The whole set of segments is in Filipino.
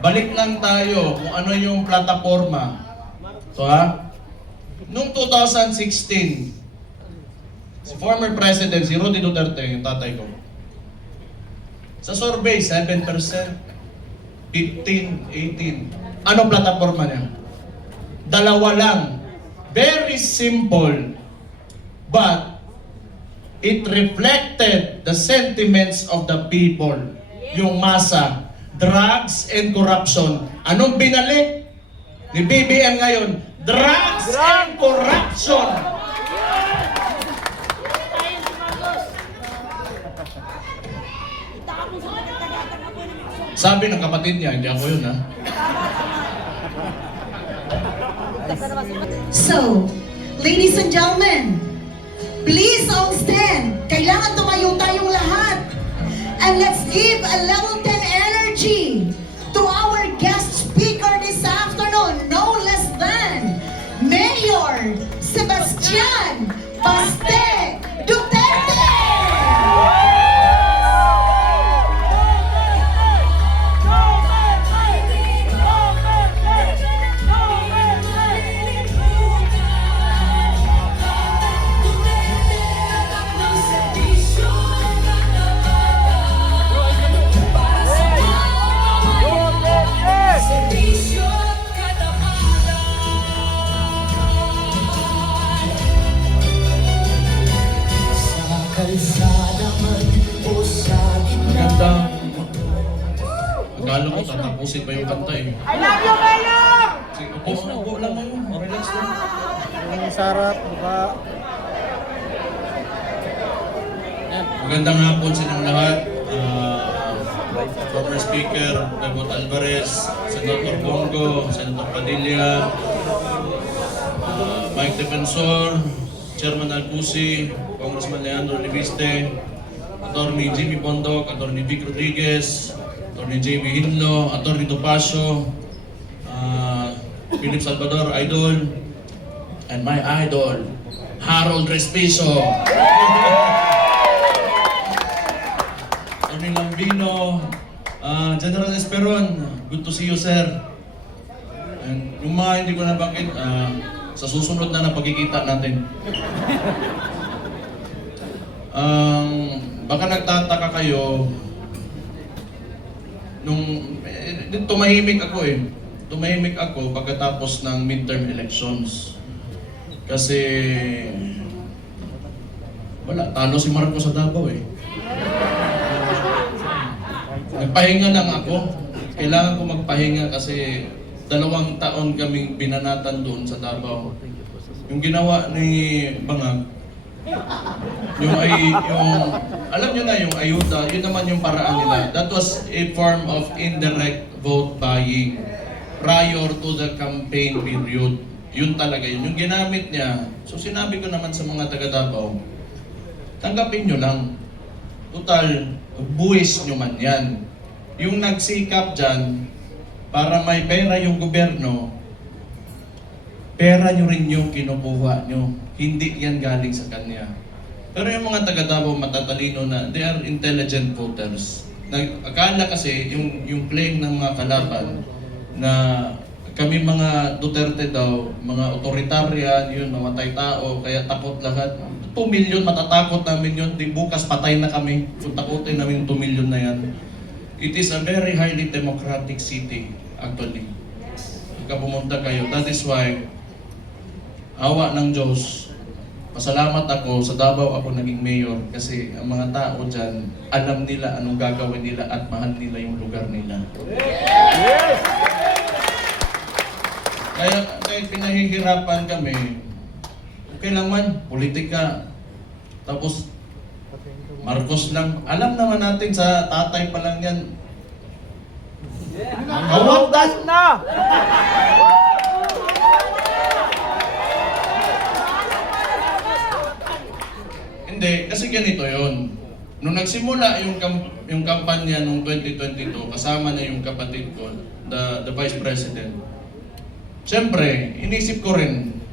balik lang tayo kung ano yung plataforma. So noong 2016, si former President, si Roddy Duterte, yung tatay ko, sa survey, 7%, 15, 18. Ano plataforma niya? Dalawa lang. Very simple, but it reflected the sentiments of the people. Yung masa, drugs and corruption. Anong binalik ni BBM ngayon? Drugs and corruption. Sabi ng kapatid niya, hindi ako yun ha. So, ladies and gentlemen, please all stand. Kailangan tumayo tayong lahat. And let's give a level 10 energy to our guest speaker this afternoon, no less than Mayor Sebastian Baste Duterte! Maganda. Akala ko tatapusin pa yung kanta eh. I love you, Mayor! Sige, upo lang mo yun. Relax lang. Ang sarap, buka. Magandang hapon sa inyong lahat. Former Speaker Dagot Alvarez, Senator Bongo, Senator Padilla, Mike Defensor, Chairman Alcusi, Congressman Leandro Libiste, Attorney Jimmy Bondok, Attorney Vic Rodriguez, Attorney Jamie Hinlo, Attorney Topacio, Philip Salvador, Idol, and my idol, Harold Respiso. Attorney Lambino, General Esperon, good to see you, sir. And yung mga hindi ko nabanggit, sa susunod na pagkikita natin. Baka nagtataka kayo, tumahimik ako eh. Tumahimik ako pagkatapos ng midterm elections. Kasi, wala, talo si Marcos sa Davao eh. Nagpahinga lang ako. Kailangan ko magpahinga kasi 2 taon kaming binanatan doon sa Davao. Yung ginawa ni Bangag, yung alam nyo na yung ayuda, yun naman yung paraan nila. That was a form of indirect vote buying prior to the campaign period. Yun talaga yun. Yung ginamit niya, so sinabi ko naman sa mga taga Davao, tanggapin nyo lang. Total, buwis nyo man yan. Yung nagsikap dyan, para may pera yung gobyerno, pera nyo rin yung kinukuha nyo. Hindi yan galing sa kanya. Pero yung mga taga Davao matatalino na, they are intelligent voters. Akala kasi yung claim ng mga kalaban na kami mga Duterte daw, mga otoritarian, yun, mamatay tao, kaya takot lahat. 2 million, matatakot namin yun. Di bukas patay na kami. Kung takutin namin 2 million na yan. It is a very highly democratic city, actually. Pagka pumunta kayo, that is why, awa ng Diyos, pasalamat ako, sa Davao ako naging mayor kasi ang mga tao dyan, alam nila anong gagawin nila at mahal nila yung lugar nila. Yes! Kaya pinahihirapan kami, okay lang man, politika. Tapos, Marcos lang. Alam naman natin sa tatay pa lang yan. Kawatas na! Hindi, kasi ganito yon. Nung nagsimula yung kampanya nung 2022, kasama niya yung kapatid ko, the Vice President. Siyempre, inisip ko rin,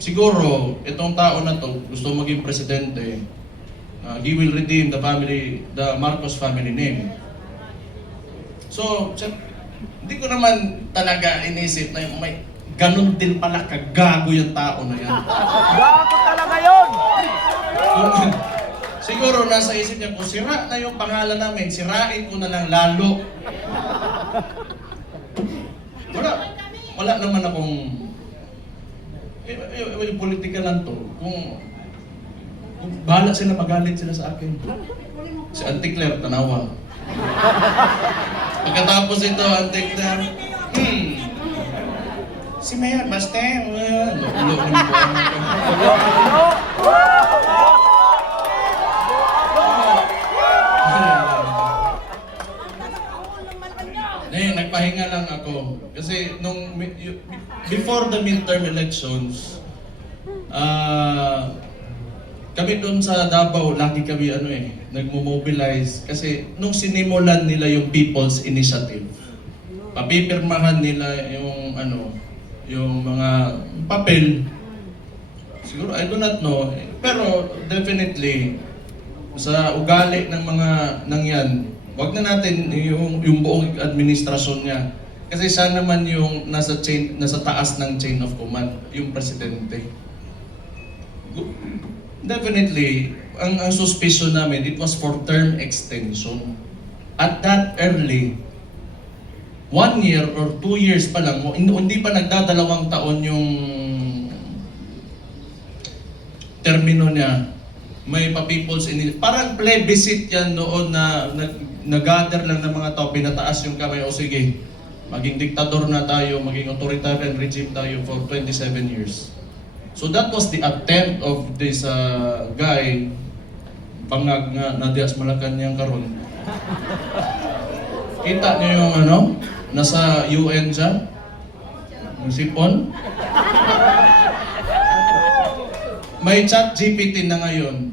siguro, itong tao na to, gusto maging presidente, he will redeem the Marcos family name. So, hindi ko naman talaga inisip na may ganun din pala kagago yung tao na yan. Gago talaga yun! Siguro nasa isip niya, kung sira na yung pangalan namin, sirain ko na lang lalo. Wala naman akong political lang to. Kung bahala sila, magalit sila sa akin. Si Auntie Claire, tanawa. Pagkatapos ito, Auntie Claire, si Mayor Baste, lulo ni mo nagpahinga lang ako. Kasi before the midterm elections, kami doon sa Davao, lagi kami nagmo-mobilize. Kasi nung sinimulan nila yung People's Initiative, papipirmahan nila yung mga papel. Siguro, I do not know. Pero definitely, sa ugali ng mga nangyan, wag na natin yung buong administrasyon niya. Kasi siya naman yung nasa taas ng chain of command, yung presidente. Definitely, ang suspicion namin, it was for term extension. At that early, 1 year or 2 years pa lang, hindi pa nagdadalawang taon yung termino niya, may pa-people's initiative. Parang plebiscite yan noon na nag-gather lang ng mga tao, pinataas yung kamay, o sige, maging diktador na tayo, maging authoritarian regime tayo for 27 years. So that was the attempt of this guy, Bangag nga, Nadias Malacanang karon. Kita niyo yung nasa UN siya? Yung sipon? May chat GPT na ngayon.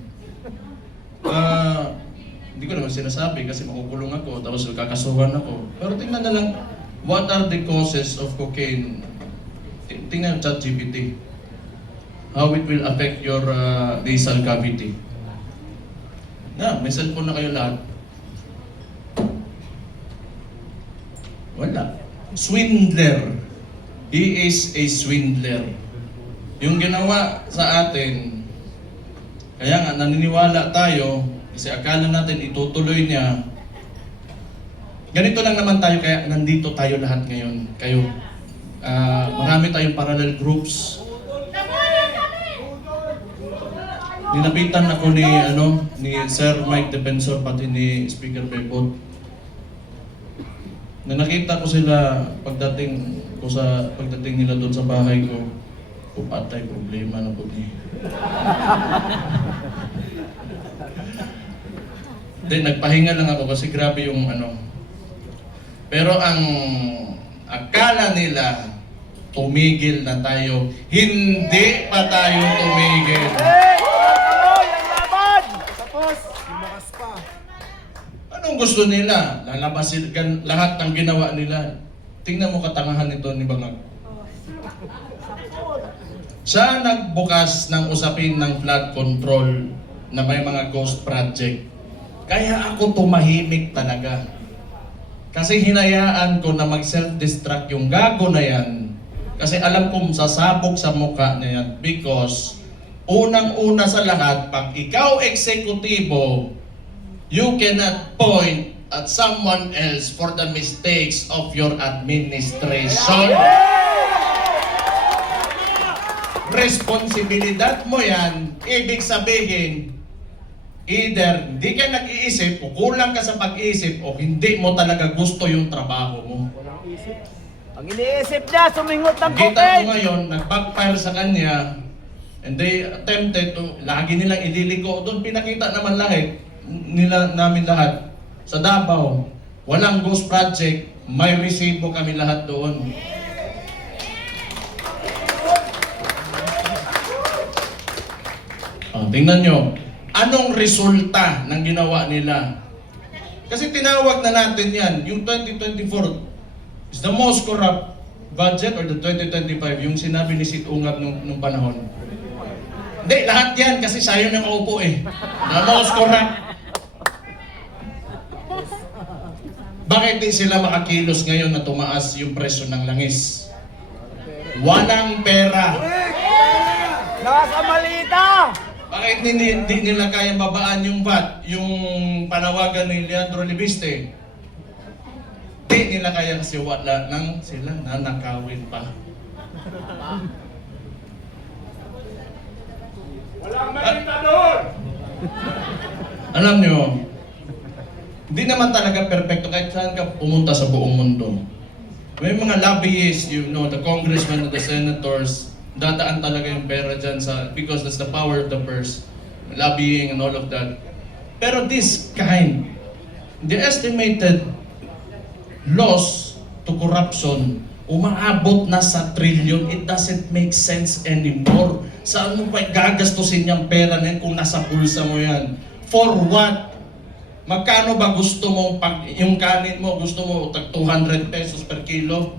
Hindi ko naman sinasabi kasi makukulong ako, tapos kakasuhan ako. Pero tingnan na lang, what are the causes of cocaine? Tingnan yung chat GPT. How it will affect your nasal cavity. May cellphone na kayo lahat. Wala. Swindler. He is a swindler. Yung ginawa sa atin, kaya nga naniniwala tayo, kasi akala natin itutuloy niya. Ganito lang naman tayo, kaya nandito tayo lahat ngayon. Kayo. Marami tayong parallel groups. Ninapitan ako ni Sir Mike Defensor, pati ni Speaker Bebot. Na nakita ko sila pagdating nila doon sa bahay ko. Patay, problema na po niya. Then nagpahinga lang ako kasi grabe yung Pero ang akala nila, tumigil na tayo. Hindi pa tayo tumigil. Yung laban! Tapos, lumakas pa. Anong gusto nila? Lalabasin lahat ng ginawa nila. Tingnan mo katangahan nito ni Bangag. Siya nagbukas ng usapin ng flood control na may mga ghost project. Kaya ako tumahimik talaga. Kasi hinayaan ko na mag-self-destruct yung gago na yan. Kasi alam kong sasabog sa mukha na yan. Because, unang-una sa lahat, pag ikaw eksekutibo, you cannot point at someone else for the mistakes of your administration. Responsibilidad mo yan, ibig sabihin, either hindi ka nag-iisip o kulang ka sa pag-iisip o hindi mo talaga gusto yung trabaho mo. Walang isip. Ang iniisip niya, sumingot ng Kita ko cocaine! ngayon, nag-backfire sa kanya, and they attempted to, lagi nilang ililiko. Doon pinakita naman namin lahat, sa Davao, walang ghost project, may resibo kami lahat doon. Tingnan nyo, anong resulta ng ginawa nila? Kasi tinawag na natin yan, yung 2024 is the most corrupt budget, or the 2025, yung sinabi ni Sit Ungab nung panahon. Hindi, lahat yan kasi sayo ng upo The most corrupt. Bakit di sila makakilos ngayon na tumaas yung presyo ng langis? Walang pera. Nasa malita! Bakit hindi nila kaya babaan yung VAT, yung panawagan ni Leandro Libiste? Di nila kaya kasi wala nang sila nanakawin pa. Walang malita doon! Alam nyo, hindi naman talaga perfecto kahit saan ka pumunta sa buong mundo. May mga lobbyists, you know, the congressmen and the senators, dadaan talaga yung pera dyan because that's the power of the purse, lobbying and all of that. Pero this kind, the estimated loss to corruption, umaabot na sa trillion. It doesn't make sense anymore. Saan mo pa gagastusin yung pera na yan kung nasa bulsa mo yan? For what? Magkano ba gusto mo, yung kanin mo, gusto mo tag 200 pesos per kilo?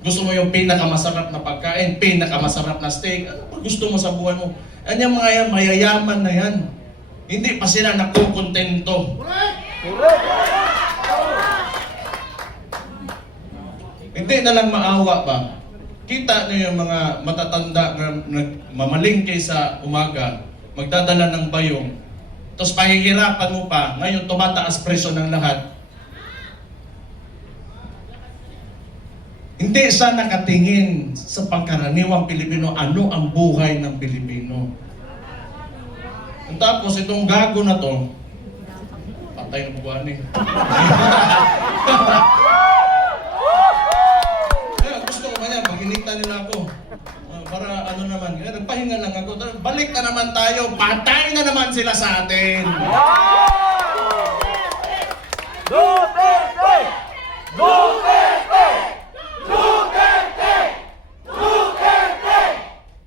Gusto mo yung pinakamasarap na pagkain, pinakamasarap na steak? Ano ba gusto mo sa buhay mo? Ano yung mga yan, mayayaman na yan? Hindi pa sila nakukontento. Hindi na lang maawa ba? Kita niyo yung mga matatanda na nagmamalingke sa umaga, magdadala ng bayong, tapos pahihirapan mo pa, ngayon tumataas presyo ng lahat. Hindi siya nakatingin sa pangkaraniwang Pilipino, ano ang buhay ng Pilipino. Tapos itong gago na to, patay na buwan eh. Gusto ko ba yan, mag-inita nila ako. Para ano naman, nagpahinga lang ako. Balik na naman tayo, patay na naman sila sa atin. Duterte! Duterte! Duterte! Duterte!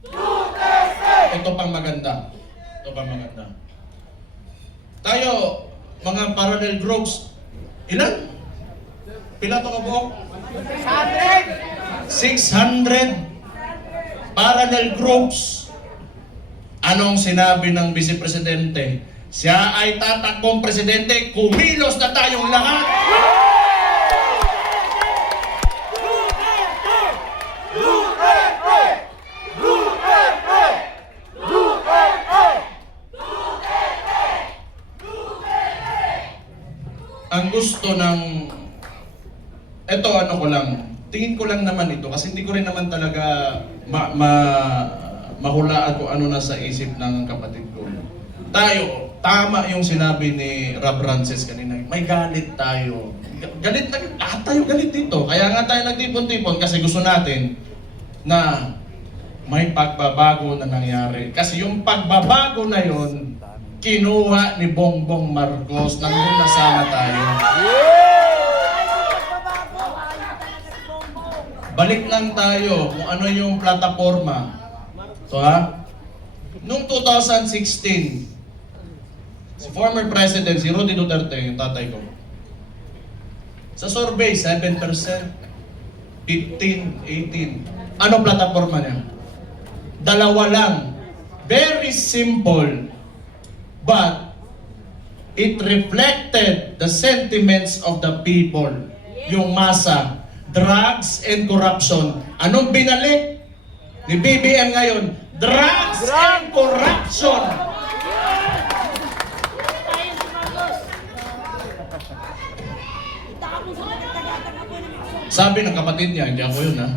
Duterte! Ito pang maganda. Ito pang maganda. Tayo, mga parallel groups, ilan? Pila to ka buok? 600 parallel groups. Anong sinabi ng Vice Presidente? Siya ay tatakbong presidente, kumilos na tayong lahat. Duterte! Duterte! Duterte! Duterte! Ang gusto ng eto ano ko lang, tingin ko lang naman ito kasi hindi ko rin naman talaga mahulaan kung ano nasa isip ng kapatid ko. Tayo, tama yung sinabi ni Rob Francis kanina, may galit tayo. Galit na, lahat tayo galit dito. Kaya nga tayo nagtipon-tipon kasi gusto natin na may pagbabago na nangyari. Kasi yung pagbabago na yon kinuha ni Bongbong Marcos, nandun na sana tayo. Balik lang tayo kung ano yung plataforma. So noong 2016, si former President, si Rudy Duterte, yung tatay ko, sa survey, 7%, 15, 18. Ano plataforma niya? Dalawa lang. Very simple. But it reflected the sentiments of the people. Yung masa. Drugs and corruption. Anong binalik ni BBM ngayon? Drugs and corruption. Sabi ng kapatid niya, hindi ako yun ha.